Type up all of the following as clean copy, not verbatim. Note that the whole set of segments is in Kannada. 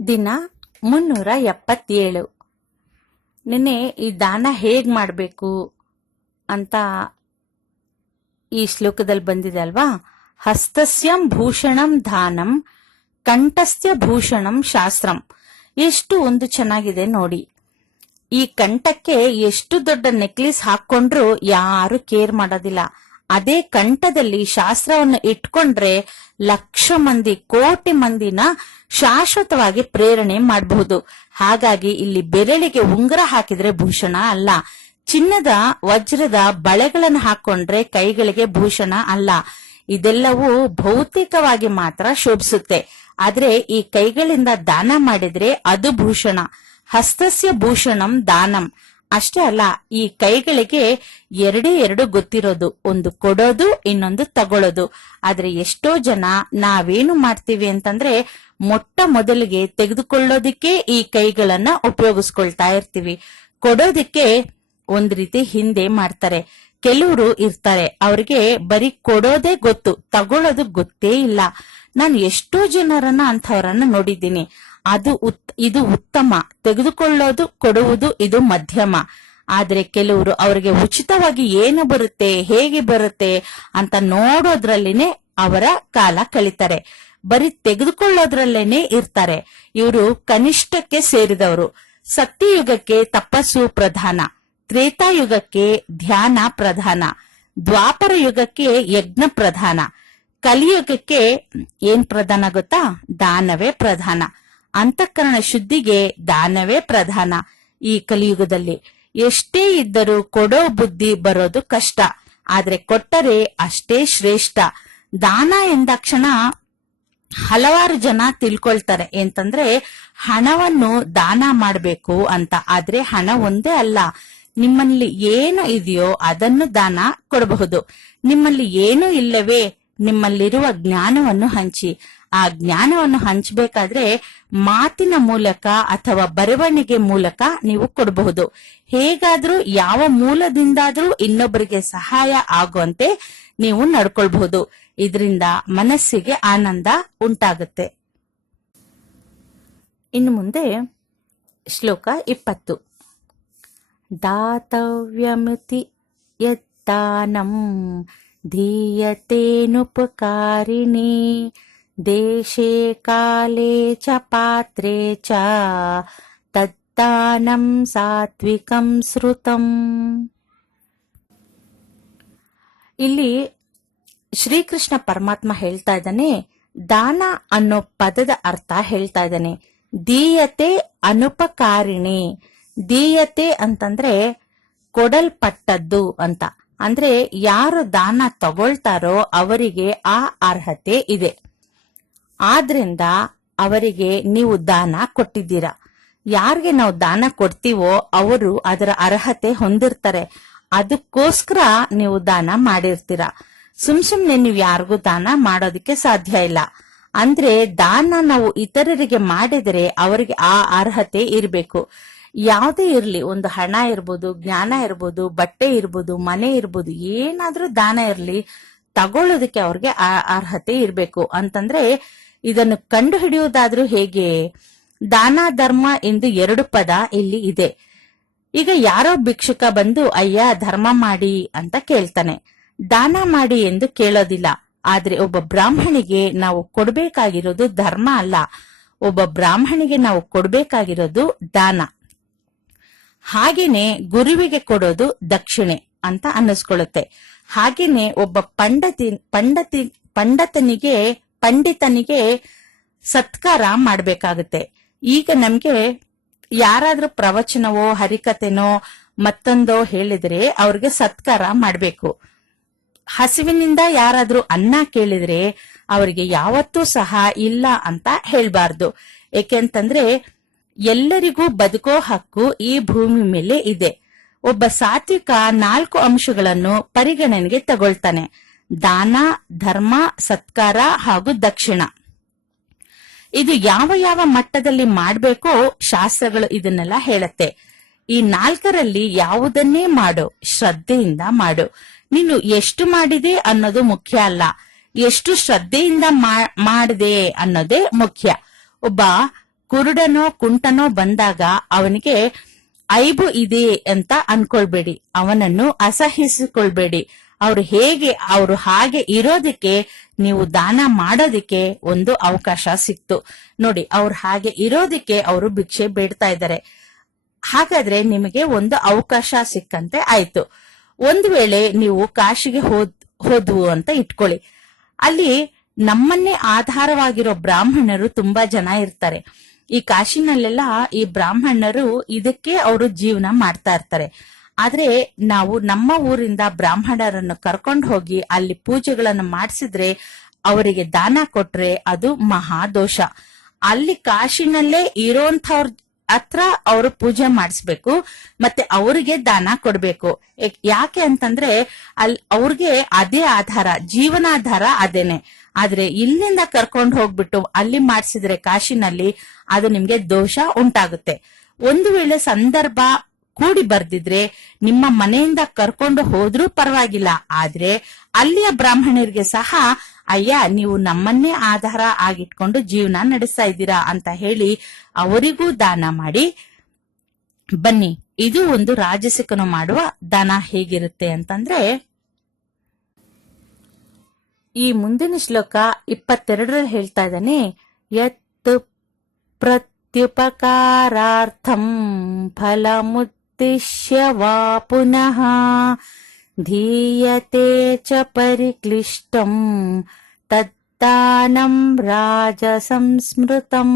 ದಿನ 377. ನಿನ್ನೆ ಈ ದಾನ ಹೇಗ್ ಮಾಡಬೇಕು ಅಂತ ಈ ಶ್ಲೋಕದಲ್ಲಿ ಬಂದಿದೆ ಅಲ್ವಾ. ಹಸ್ತಸ್ಯಂ ಭೂಷಣಂ ದಾನಂ ಕಂಠಸ್ಯ ಭೂಷಣಂ ಶಾಸ್ತ್ರಂ. ಎಷ್ಟು ಒಂದು ಚೆನ್ನಾಗಿದೆ ನೋಡಿ. ಈ ಕಂಠಕ್ಕೆ ಎಷ್ಟು ದೊಡ್ಡ ನೆಕ್ಲೆಸ್ ಹಾಕೊಂಡ್ರು ಯಾರು ಕೇರ್ ಮಾಡೋದಿಲ್ಲ. ಅದೇ ಕಂಠದಲ್ಲಿ ಶಾಸ್ತ್ರವನ್ನು ಇಟ್ಕೊಂಡ್ರೆ ಲಕ್ಷ ಮಂದಿ, ಕೋಟಿ ಮಂದಿನ ಶಾಶ್ವತವಾಗಿ ಪ್ರೇರಣೆ ಮಾಡಬಹುದು. ಹಾಗಾಗಿ ಇಲ್ಲಿ ಬೆರಳಿಗೆ ಉಂಗುರ ಹಾಕಿದ್ರೆ ಭೂಷಣ ಅಲ್ಲ, ಚಿನ್ನದ ವಜ್ರದ ಬಳೆಗಳನ್ನು ಹಾಕೊಂಡ್ರೆ ಕೈಗಳಿಗೆ ಭೂಷಣ ಅಲ್ಲ. ಇದೆಲ್ಲವೂ ಭೌತಿಕವಾಗಿ ಮಾತ್ರ ಶೋಭಿಸುತ್ತೆ. ಆದ್ರೆ ಈ ಕೈಗಳಿಂದ ದಾನ ಮಾಡಿದ್ರೆ ಅದು ಭೂಷಣ. ಹಸ್ತಸ್ಯ ಭೂಷಣಂ ದಾನಂ. ಅಷ್ಟೇ ಅಲ್ಲ, ಈ ಕೈಗಳಿಗೆ ಎರಡು ಗೊತ್ತಿರೋದು, ಒಂದು ಕೊಡೋದು, ಇನ್ನೊಂದು ತಗೊಳ್ಳೋದು. ಆದ್ರೆ ಎಷ್ಟೋ ಜನ ನಾವೇನು ಮಾಡ್ತೀವಿ ಅಂತಂದ್ರೆ ಮೊಟ್ಟ ಮೊದಲಿಗೆ ತೆಗೆದುಕೊಳ್ಳೋದಿಕ್ಕೆ ಈ ಕೈಗಳನ್ನ ಉಪಯೋಗಿಸ್ಕೊಳ್ತಾ ಇರ್ತೀವಿ. ಕೊಡೋದಿಕ್ಕೆ ಒಂದ್ ರೀತಿ ಹಿಂದೆ ಮಾಡ್ತಾರೆ. ಕೆಲವರು ಇರ್ತಾರೆ, ಅವ್ರಿಗೆ ಬರೀ ಕೊಡೋದೇ ಗೊತ್ತು, ತಗೊಳ್ಳೋದು ಗೊತ್ತೇ ಇಲ್ಲ. ನಾನು ಎಷ್ಟೋ ಜನರನ್ನ ಅಂಥವರನ್ನ ನೋಡಿದ್ದೀನಿ. ಇದು ಉತ್ತಮ, ತೆಗೆದುಕೊಳ್ಳೋದು ಕೊಡುವುದು ಇದು ಮಧ್ಯಮ. ಆದ್ರೆ ಕೆಲವರು ಅವರಿಗೆ ಉಚಿತವಾಗಿ ಏನು ಬರುತ್ತೆ, ಹೇಗೆ ಬರುತ್ತೆ ಅಂತ ನೋಡೋದ್ರಲ್ಲಿನೇ ಅವರ ಕಾಲ ಕಳೀತಾರೆ. ಬರೀ ತೆಗೆದುಕೊಳ್ಳೋದ್ರಲ್ಲೇನೆ ಇರ್ತಾರೆ. ಇವರು ಕನಿಷ್ಠಕ್ಕೆ ಸೇರಿದವರು. ಸತ್ಯಯುಗಕ್ಕೆ ತಪಸ್ಸು ಪ್ರಧಾನ, ತ್ರೇತಾಯುಗಕ್ಕೆ ಧ್ಯಾನ ಪ್ರಧಾನ, ದ್ವಾಪರ ಯುಗಕ್ಕೆ ಯಜ್ಞ ಪ್ರಧಾನ, ಕಲಿಯುಗಕ್ಕೆ ಏನ್ ಪ್ರಧಾನ ಗೊತ್ತಾ? ದಾನವೇ ಪ್ರಧಾನ. ಅಂತಃಕರಣ ಶುದ್ಧಿಗೆ ದಾನವೇ ಪ್ರಧಾನ. ಈ ಕಲಿಯುಗದಲ್ಲಿ ಎಷ್ಟೇ ಇದ್ದರೂ ಕೊಡೋ ಬುದ್ಧಿ ಬರೋದು ಕಷ್ಟ, ಆದ್ರೆ ಕೊಟ್ಟರೆ ಅಷ್ಟೇ ಶ್ರೇಷ್ಠ. ದಾನ ಎಂದಾಕ್ಷಣ ಹಲವಾರು ಜನ ತಿಳ್ಕೊಳ್ತಾರೆ ಎಂತಂದ್ರೆ ಹಣವನ್ನು ದಾನ ಮಾಡಬೇಕು ಅಂತ. ಆದ್ರೆ ಹಣ ಒಂದೇ ಅಲ್ಲ, ನಿಮ್ಮಲ್ಲಿ ಏನು ಇದೆಯೋ ಅದನ್ನು ದಾನ ಕೊಡಬಹುದು. ನಿಮ್ಮಲ್ಲಿ ಏನೂ ಇಲ್ಲವೇ, ನಿಮ್ಮಲ್ಲಿರುವ ಜ್ಞಾನವನ್ನು ಹಂಚಿ. ಆ ಜ್ಞಾನವನ್ನು ಹಂಚಬೇಕಾದ್ರೆ ಮಾತಿನ ಮೂಲಕ ಅಥವಾ ಬರವಣಿಗೆ ಮೂಲಕ ನೀವು ಕೊಡಬಹುದು. ಹೇಗಾದ್ರೂ ಯಾವ ಮೂಲದಿಂದಾದ್ರೂ ಇನ್ನೊಬ್ಬರಿಗೆ ಸಹಾಯ ಆಗುವಂತೆ ನೀವು ನಡ್ಕೊಳ್ಬಹುದು. ಇದರಿಂದ ಮನಸ್ಸಿಗೆ ಆನಂದ ಉಂಟಾಗುತ್ತೆ. ಇನ್ನು ಮುಂದೆ ಶ್ಲೋಕ 20. ದಾತವ್ಯಮಿತಿ ಯದ್ದಾನಂ ಧೀಯತೇನುಪಕಾರಿಣಿ ದೇಶೇ ಕಾಲೇ ಚ ಪಾತ್ರೇ ಚ ತದ್ದಾನಂ ಸಾತ್ವಿಕಂ ಶ್ರುತಂ. ಇಲ್ಲಿ ಶ್ರೀಕೃಷ್ಣ ಪರಮಾತ್ಮ ಹೇಳ್ತಾ ಇದ್ದಾನೆ, ದಾನ ಅನ್ನೋ ಪದದ ಅರ್ಥ ಹೇಳ್ತಾ ಇದ್ದಾನೆ. ದೀಯತೆ ಅನುಪಕಾರಿಣಿ. ದೀಯತೆ ಅಂತಂದ್ರೆ ಕೊಡಲ್ಪಟ್ಟದ್ದು ಅಂತ. ಅಂದ್ರೆ ಯಾರು ದಾನ ತಗೊಳ್ತಾರೋ ಅವರಿಗೆ ಆ ಅರ್ಹತೆ ಇದೆ. ಆದ್ರಿಂದ ಅವರಿಗೆ ನೀವು ದಾನ ಕೊಟ್ಟಿದ್ದೀರಾ. ಯಾರಿಗೆ ನಾವು ದಾನ ಕೊಡ್ತೀವೋ ಅವರು ಅದರ ಅರ್ಹತೆ ಹೊಂದಿರ್ತಾರೆ. ಅದಕ್ಕೋಸ್ಕರ ನೀವು ದಾನ ಮಾಡಿರ್ತೀರಾ. ಸುಮ್ನೆ ನೀವು ಯಾರಿಗೂ ದಾನ ಮಾಡೋದಕ್ಕೆ ಸಾಧ್ಯ ಇಲ್ಲ. ಅಂದ್ರೆ ದಾನ ನಾವು ಇತರರಿಗೆ ಮಾಡಿದರೆ ಅವರಿಗೆ ಆ ಅರ್ಹತೆ ಇರಬೇಕು. ಯಾವುದೇ ಇರ್ಲಿ, ಒಂದು ಹಣ ಇರ್ಬೋದು, ಜ್ಞಾನ ಇರ್ಬೋದು, ಬಟ್ಟೆ ಇರ್ಬೋದು, ಮನೆ ಇರ್ಬೋದು, ಏನಾದ್ರೂ ದಾನ ಇರ್ಲಿ, ತಗೊಳ್ಳೋದಕ್ಕೆ ಅವ್ರಿಗೆ ಆ ಅರ್ಹತೆ ಇರ್ಬೇಕು. ಅಂತಂದ್ರೆ ಇದನ್ನು ಕಂಡು ಹಿಡಿಯುವುದಾದ್ರೂ ಹೇಗೆ? ದಾನ ಧರ್ಮ ಎಂದು 2 ಪದ ಇಲ್ಲಿ ಇದೆ. ಈಗ ಯಾರೋ ಭಿಕ್ಷುಕ ಬಂದು ಅಯ್ಯ ಧರ್ಮ ಮಾಡಿ ಅಂತ ಕೇಳ್ತಾನೆ. ದಾನ ಮಾಡಿ ಎಂದು ಕೇಳೋದಿಲ್ಲ. ಆದ್ರೆ ಒಬ್ಬ ಬ್ರಾಹ್ಮಣಿಗೆ ನಾವು ಕೊಡ್ಬೇಕಾಗಿರೋದು ಧರ್ಮ ಅಲ್ಲ, ಒಬ್ಬ ಬ್ರಾಹ್ಮಣಿಗೆ ನಾವು ಕೊಡ್ಬೇಕಾಗಿರೋದು ದಾನ. ಹಾಗೇನೆ ಗುರುವಿಗೆ ಕೊಡೋದು ದಕ್ಷಿಣೆ ಅಂತ ಅನ್ನಿಸ್ಕೊಳ್ಳುತ್ತೆ. ಹಾಗೇನೆ ಒಬ್ಬ ಪಂಡಿತನಿಗೆ ಸತ್ಕಾರ ಮಾಡ್ಬೇಕಾಗುತ್ತೆ. ಈಗ ನಮ್ಗೆ ಯಾರಾದ್ರೂ ಪ್ರವಚನವೋ ಹರಿಕತೆನೋ ಮತ್ತೊಂದೋ ಹೇಳಿದ್ರೆ ಅವ್ರಿಗೆ ಸತ್ಕಾರ ಮಾಡ್ಬೇಕು. ಹಸಿವಿನಿಂದ ಯಾರಾದ್ರೂ ಅನ್ನ ಕೇಳಿದ್ರೆ ಅವರಿಗೆ ಯಾವತ್ತೂ ಸಹ ಇಲ್ಲ ಅಂತ ಹೇಳ್ಬಾರ್ದು. ಏಕೆಂತಂದ್ರೆ ಎಲ್ಲರಿಗೂ ಬದುಕೋ ಹಕ್ಕು ಈ ಭೂಮಿ ಮೇಲೆ ಇದೆ. ಒಬ್ಬ ಸಾತ್ವಿಕ 4 ಅಂಶಗಳನ್ನು ಪರಿಗಣನೆಗೆ ತಗೊಳ್ತಾನೆ: ದಾನ, ಧರ್ಮ, ಸತ್ಕಾರ ಹಾಗೂ ದಕ್ಷಿಣ. ಇದು ಯಾವ ಯಾವ ಮಟ್ಟದಲ್ಲಿ ಮಾಡ್ಬೇಕೋ ಶಾಸ್ತ್ರಗಳು ಇದನ್ನೆಲ್ಲ ಹೇಳುತ್ತೆ. ಈ 4ರಲ್ಲಿ ಯಾವುದನ್ನೇ ಮಾಡು, ಶ್ರದ್ಧೆಯಿಂದ ಮಾಡು. ನೀನು ಎಷ್ಟು ಮಾಡಿದೆ ಅನ್ನೋದು ಮುಖ್ಯ ಅಲ್ಲ, ಎಷ್ಟು ಶ್ರದ್ಧೆಯಿಂದ ಮಾಡಿದೆ ಅನ್ನೋದೇ ಮುಖ್ಯ. ಒಬ್ಬ ಕುರುಡನೋ ಕುಂಟನೋ ಬಂದಾಗ ಅವನಿಗೆ ಐಬು ಇದೆ ಅಂತ ಅನ್ಕೊಳ್ಬೇಡಿ, ಅವನನ್ನು ಅಸಹಿಸಿಕೊಳ್ಬೇಡಿ. ಅವರು ಹಾಗೆ ಇರೋದಕ್ಕೆ ನೀವು ದಾನ ಮಾಡೋದಿಕ್ಕೆ ಒಂದು ಅವಕಾಶ ಸಿಕ್ತು ನೋಡಿ. ಅವ್ರು ಹಾಗೆ ಇರೋದಿಕ್ಕೆ ಅವರು ಭಿಕ್ಷೆ ಬೇಡ್ತಾ ಇದ್ದಾರೆ. ಹಾಗಾದ್ರೆ ನಿಮಗೆ ಒಂದು ಅವಕಾಶ ಸಿಕ್ಕಂತೆ ಆಯ್ತು. ಒಂದು ವೇಳೆ ನೀವು ಕಾಶಿಗೆ ಹೋದ್ವು ಅಂತ ಇಟ್ಕೊಳ್ಳಿ. ಅಲ್ಲಿ ನಮ್ಮನ್ನೇ ಆಧಾರವಾಗಿರೋ ಬ್ರಾಹ್ಮಣರು ತುಂಬಾ ಜನ ಇರ್ತಾರೆ. ಈ ಕಾಶಿನಲ್ಲೆಲ್ಲ ಈ ಬ್ರಾಹ್ಮಣರು ಇದಕ್ಕೆ ಅವರು ಜೀವನ ಮಾಡ್ತಾ ಇರ್ತಾರೆ. ಆದ್ರೆ ನಾವು ನಮ್ಮ ಊರಿಂದ ಬ್ರಾಹ್ಮಣರನ್ನು ಕರ್ಕೊಂಡು ಹೋಗಿ ಅಲ್ಲಿ ಪೂಜೆಗಳನ್ನು ಮಾಡಿಸಿದ್ರೆ, ಅವರಿಗೆ ದಾನ ಕೊಟ್ರೆ ಅದು ಮಹಾದೋಷ. ಅಲ್ಲಿ ಕಾಶಿನಲ್ಲೇ ಇರೋಂಥವ್ರ ಹತ್ರ ಅವರು ಪೂಜೆ ಮಾಡಿಸ್ಬೇಕು, ಮತ್ತೆ ಅವರಿಗೆ ದಾನ ಕೊಡ್ಬೇಕು. ಯಾಕೆ ಅಂತಂದ್ರೆ ಅವ್ರಿಗೆ ಅದೇ ಆಧಾರ, ಜೀವನಾಧಾರ ಅದೇನೆ. ಆದ್ರೆ ಇಲ್ಲಿಂದ ಕರ್ಕೊಂಡು ಹೋಗ್ಬಿಟ್ಟು ಅಲ್ಲಿ ಮಾಡಿಸಿದ್ರೆ ಕಾಶಿನಲ್ಲಿ ಅದು ನಿಮ್ಗೆ ದೋಷ ಉಂಟಾಗುತ್ತೆ. ಒಂದು ವೇಳೆ ಸಂದರ್ಭ ಕೂಡಿ ಬರ್ದಿದ್ರೆ ನಿಮ್ಮ ಮನೆಯಿಂದ ಕರ್ಕೊಂಡು ಹೋದ್ರೂ ಪರವಾಗಿಲ್ಲ. ಆದ್ರೆ ಅಲ್ಲಿಯ ಬ್ರಾಹ್ಮಣರಿಗೆ ಸಹ ಅಯ್ಯ ನೀವು ನಮ್ಮನ್ನೇ ಆಧಾರ ಆಗಿಟ್ಕೊಂಡು ಜೀವನ ನಡೆಸ್ತಾ ಇದ್ದೀರಾ ಅಂತ ಹೇಳಿ ಅವರಿಗೂ ದಾನ ಮಾಡಿ ಬನ್ನಿ. ಇದು ಒಂದು ರಾಜಸಿಕನು ಮಾಡುವ ದಾನ ಹೇಗಿರುತ್ತೆ ಅಂತಂದ್ರೆ, ಈ ಮುಂದಿನ ಶ್ಲೋಕ 22ರಲ್ಲಿ ಹೇಳ್ತಾ ಇದ್ದಾನೆ, ಯತ್ ಪ್ರತ್ಯುಪಕಾರಾರ್ಥಂ ಫಲಮುದ್ದೇಶ್ಯ ವಾ ಪುನಃ ಧೀಯತೆ ಚ ಪರಿಕ್ಲಿಷ್ಟಂ ತದ್ದಾನಂ ರಾಜಸಂಸ್ಮೃತಂ.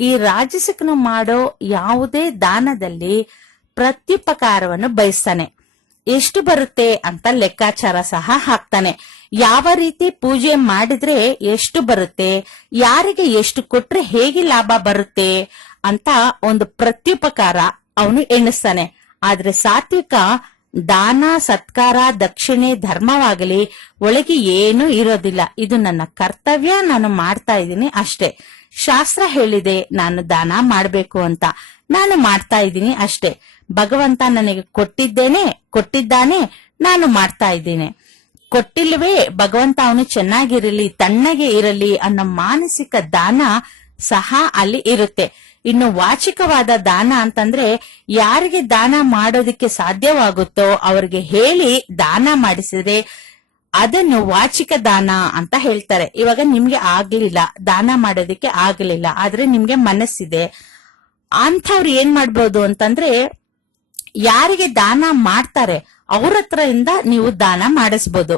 ಈ ರಾಜಸಿಕನು ಮಾಡೋ ಯಾವುದೇ ದಾನದಲ್ಲಿ ಪ್ರತ್ಯುಪಕಾರವನ್ನು ಬಯಸ್ತಾನೆ. ಎಷ್ಟು ಬರುತ್ತೆ ಅಂತ ಲೆಕ್ಕಾಚಾರ ಸಹ ಹಾಕ್ತಾನೆ. ಯಾವ ರೀತಿ ಪೂಜೆ ಮಾಡಿದ್ರೆ ಎಷ್ಟು ಬರುತ್ತೆ, ಯಾರಿಗೆ ಎಷ್ಟು ಕೊಟ್ರೆ ಹೇಗೆ ಲಾಭ ಬರುತ್ತೆ ಅಂತ ಒಂದು ಪ್ರತ್ಯುಪಕಾರ ಅವನು ಎಣಿಸ್ತಾನೆ. ಆದ್ರೆ ಸಾತ್ವಿಕ ದಾನ ಸತ್ಕಾರ ದಕ್ಷಿಣೆ ಧರ್ಮವಾಗಲಿ ಒಳಗೆ ಏನೂ ಇರೋದಿಲ್ಲ. ಇದು ನನ್ನ ಕರ್ತವ್ಯ, ನಾನು ಮಾಡ್ತಾ ಇದ್ದೀನಿ ಅಷ್ಟೇ. ಶಾಸ್ತ್ರ ಹೇಳಿದೆ ನಾನು ದಾನ ಮಾಡ್ಬೇಕು ಅಂತ, ನಾನು ಮಾಡ್ತಾ ಇದ್ದೀನಿ ಅಷ್ಟೇ. ಭಗವಂತ ನನಗೆ ಕೊಟ್ಟಿದ್ದಾನೆ, ನಾನು ಮಾಡ್ತಾ ಇದ್ದೀನಿ. ಕೊಟ್ಟಿಲ್ವೇ ಭಗವಂತ ಅವನು ಚೆನ್ನಾಗಿರಲಿ, ತಣ್ಣಗೆ ಇರಲಿ ಅನ್ನೋ ಮಾನಸಿಕ ದಾನ ಸಹ ಅಲ್ಲಿ ಇರುತ್ತೆ. ಇನ್ನು ವಾಚಿಕವಾದ ದಾನ ಅಂತಂದ್ರೆ, ಯಾರಿಗೆ ದಾನ ಮಾಡೋದಿಕ್ಕೆ ಸಾಧ್ಯವಾಗುತ್ತೋ ಅವರಿಗೆ ಹೇಳಿ ದಾನ ಮಾಡಿಸಿದ್ರೆ ಅದನ್ನು ವಾಚಿಕ ದಾನ ಅಂತ ಹೇಳ್ತಾರೆ. ಇವಾಗ ನಿಮ್ಗೆ ಆಗ್ಲಿಲ್ಲ, ದಾನ ಮಾಡೋದಿಕ್ಕೆ ಆಗ್ಲಿಲ್ಲ, ಆದ್ರೆ ನಿಮ್ಗೆ ಮನಸ್ಸಿದೆ ಅಂಥವ್ರು ಏನ್ ಮಾಡ್ಬೋದು ಅಂತಂದ್ರೆ, ಯಾರಿಗೆ ದಾನ ಮಾಡ್ತಾರೆ ಅವ್ರ ಹತ್ರ ಇಂದ ನೀವು ದಾನ ಮಾಡಿಸ್ಬೋದು.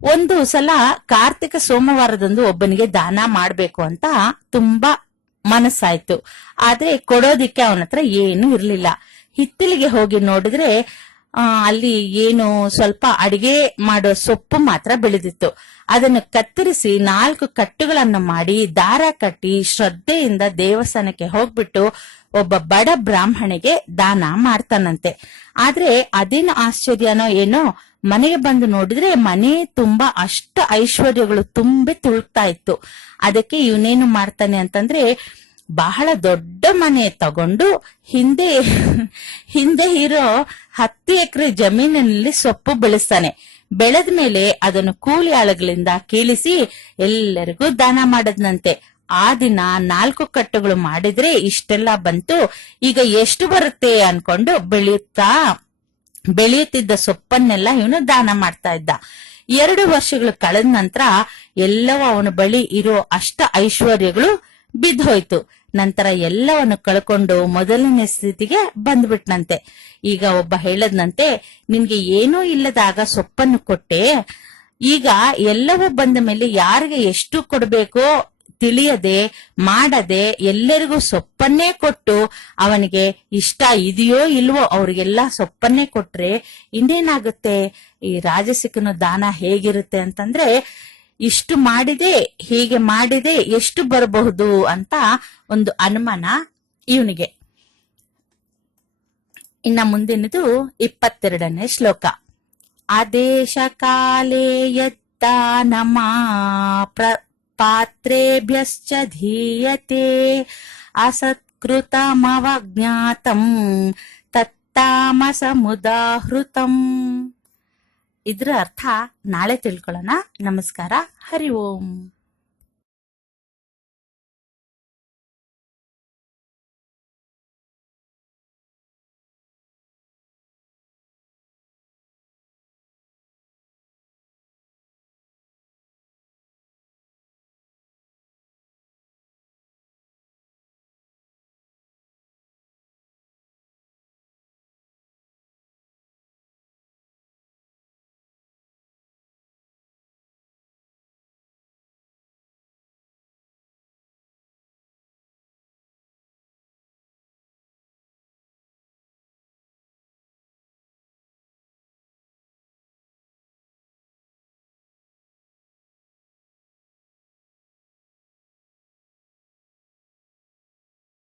ಒಂದು ಸಲ ಕಾರ್ತಿಕ ಸೋಮವಾರದಂದು ಒಬ್ಬನಿಗೆ ದಾನ ಮಾಡ್ಬೇಕು ಅಂತ ತುಂಬಾ ಮನಸ್ಸಾಯ್ತು. ಆದ್ರೆ ಕೊಡೋದಿಕ್ಕೆ ಅವನ ಹತ್ರ ಏನು ಇರ್ಲಿಲ್ಲ. ಹಿತ್ತಲಿಗೆ ಹೋಗಿ ನೋಡಿದ್ರೆ ಅಲ್ಲಿ ಏನು ಸ್ವಲ್ಪ ಅಡಿಗೆ ಮಾಡೋ ಸೊಪ್ಪು ಮಾತ್ರ ಬೆಳೆದಿತ್ತು. ಅದನ್ನು ಕತ್ತರಿಸಿ 4 ಕಟ್ಟುಗಳನ್ನು ಮಾಡಿ ದಾರ ಕಟ್ಟಿ ಶ್ರದ್ಧೆಯಿಂದ ದೇವಸ್ಥಾನಕ್ಕೆ ಹೋಗ್ಬಿಟ್ಟು ಒಬ್ಬ ಬಡ ಬ್ರಾಹ್ಮಣಿಗೆ ದಾನ ಮಾಡ್ತಾನಂತೆ. ಆದ್ರೆ ಅದೇನು ಆಶ್ಚರ್ಯನೋ ಏನೋ, ಮನೆಗೆ ಬಂದು ನೋಡಿದ್ರೆ ಮನೆ ತುಂಬಾ ಅಷ್ಟ ಐಶ್ವರ್ಯಗಳು ತುಂಬಿ ತುಳುಕ್ತಾ ಇತ್ತು. ಅದಕ್ಕೆ ಇವನೇನು ಮಾಡ್ತಾನೆ ಅಂತಂದ್ರೆ, ಬಹಳ ದೊಡ್ಡ ಮನೆ ತಗೊಂಡು ಹಿಂದೆ ಇರೋ 10 ಎಕರೆ ಜಮೀನಿನಲ್ಲಿ ಸೊಪ್ಪು ಬೆಳೆಸ್ತಾನೆ. ಬೆಳೆದ ಮೇಲೆ ಅದನ್ನು ಕೂಲಿ ಆಳುಗಳಿಂದ ಕೀಳಿಸಿ ಎಲ್ಲರಿಗೂ ದಾನ ಮಾಡದ್ನಂತೆ. ಆ ದಿನ 4 ಕಟ್ಟುಗಳು ಮಾಡಿದ್ರೆ ಇಷ್ಟೆಲ್ಲ ಬಂತು. ಈಗ ಎಷ್ಟು ಬರುತ್ತೆ ಅನ್ಕೊಂಡು ಬೆಳೆಯುತ್ತಿದ್ದ ಸೊಪ್ಪನ್ನೆಲ್ಲ ಇವನು ದಾನ ಮಾಡ್ತಾ ಇದ್ದ. 2 ವರ್ಷಗಳು ಕಳೆದ ನಂತರ ಎಲ್ಲವೂ ಅವನ ಬಳಿ ಇರೋ ಅಷ್ಟ ಐಶ್ವರ್ಯಗಳು ಬಿದ್ದೋಯ್ತು. ನಂತರ ಎಲ್ಲವನ್ನು ಕಳ್ಕೊಂಡು ಮೊದಲನೇ ಸ್ಥಿತಿಗೆ ಬಂದ್ಬಿಟ್ನಂತೆ. ಈಗ ಒಬ್ಬ ಹೇಳದ್ನಂತೆ, ನಿನ್ಗೆ ಏನೂ ಇಲ್ಲದಾಗ ಸೊಪ್ಪನ್ನು ಕೊಟ್ಟೆ, ಈಗ ಎಲ್ಲವೂ ಬಂದ ಮೇಲೆ ಯಾರಿಗೆ ಎಷ್ಟು ಕೊಡ್ಬೇಕೋ ತಿಳಿಯದೆ ಮಾಡದೆ ಎಲ್ಲರಿಗೂ ಸೊಪ್ಪನ್ನೇ ಕೊಟ್ಟು ಅವನಿಗೆ ಇಷ್ಟ ಇದೆಯೋ ಇಲ್ವೋ ಅವ್ರಿಗೆಲ್ಲ ಸೊಪ್ಪನ್ನೇ ಕೊಟ್ರೆ ಇನ್ನೇನಾಗುತ್ತೆ? ಈ ರಾಜಸಿಕನ ದಾನ ಹೇಗಿರುತ್ತೆ ಅಂತಂದ್ರೆ, ಇಷ್ಟು ಮಾಡಿದೆ, ಹೀಗೆ ಮಾಡಿದೆ, ಎಷ್ಟು ಬರಬಹುದು ಅಂತ ಒಂದು ಅನುಮಾನ ಇವನಿಗೆ. ಇನ್ನ ಮುಂದಿನದು 22ನೇ ಶ್ಲೋಕ. ಆದೇಶ ಕಾಲೇ ಯದ್ದಾನಮಾ ಪಾತ್ರೇಭ್ಯಶ್ಚ ಧೀಯತೆ ಅಸತ್ಕೃತಮವಜ್ಞಾತಂ ತತ್ತಾಮಸ ಮುದಾಹೃತಂ. ಇದ್ರ ಅರ್ಥ ನಾಳೆ ತಿಳ್ಕೊಳ್ಳೋಣ. ನಮಸ್ಕಾರ. ಹರಿ ಓಂ.